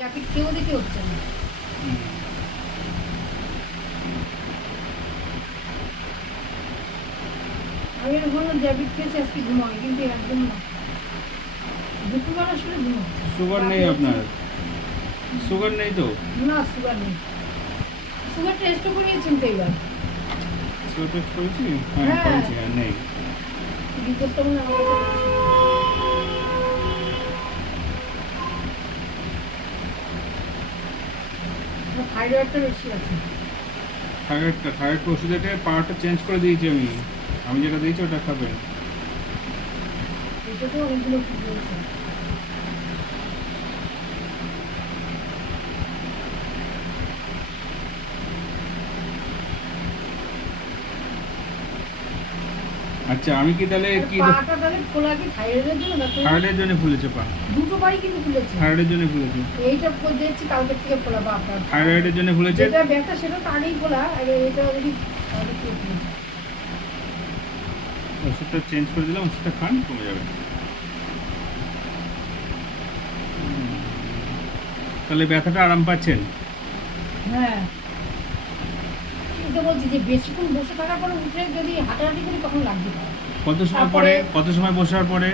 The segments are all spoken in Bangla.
ট্রাফিক কেউ দেখে হচ্ছে না। আমি এর বললাম ট্রাফিক খেয়েছে আজকে ঘুমাবে, কিন্তু একদম না, দুপুরবেলা শুনে ঘুমাচ্ছে। সুগার নেই আপনার? সুগার নেই তো? না, সুগার নেই। সুগার টেস্টও করিয়েছেন তো এবার? সুগার টেস্ট করেছি? হ্যাঁ হ্যাঁ। করেছি, হ্যাঁ নেই। রিপোর্টটা মনে হয় আমার কাছে আছে। আমার থাইরয়েডটা বেশি আছে। থাইরয়েড ওষুধের পাওয়ারটা চেঞ্জ করে দিয়েছি আমি। আমি যেটা দিয়েছি ওটা খাবেন। এটাতেও অনেকগুলো ওষুধ রয়েছে। আচ্ছা আমি কি তাহলে আর কি পাটা তাহলে খোলা কি থাইরয়েডের জন্য? না থাইরয়েডের জন্য ফুলেছে পা? দুটো পাই কিন্তু খুলেছে। থাইরয়েডের জন্য ফুলেছে। এইটা দেখছি কালকে থেকে খোলা বা আপনার থাইরয়েডের জন্য ফুলেছে। যেটা ব্যথা সেটা তো আগেই খোলা, আগে এটা যদি তাহলে কি খুলেছে। ওষুধটা চেঞ্জ করে দিলাম, ওষুধটা খান কমে যাবে। তাহলে ব্যথাটা আরাম পাচ্ছেন? হ্যাঁ, কিন্তু বলছি যে বেশিক্ষণ বসে থাকার পরে উঠে যদি হাঁটাহাঁটি করি তখন লাগবে না। কত সময় বসার পরে?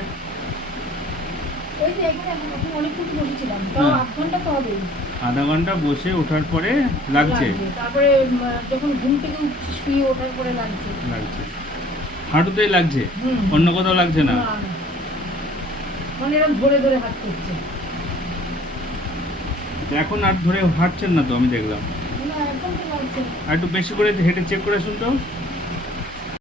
ওই যে এখানে এখন অনেকক্ষণ বসেছিলাম, তাও হ্যাঁ। 8 ঘন্টা তো হবেই। আধা ঘন্টা বসে ওঠার পরে লাগছে? তারপরে যখন ঘুম থেকে উঠছি শুয়ে ওঠার পরে লাগছে। হাঁটুতেই লাগছে? হুম। অন্য কোথাও লাগছে না? না, না। মানে এরকম ধরে ধরে হাঁটতে হচ্ছে। এখন আর ধরে হাঁটছেন না তো, আমি দেখলাম। না, এখন তো লাগছে না। আর একটু বেশি করে হেঁটে চেক করে আসুন তো।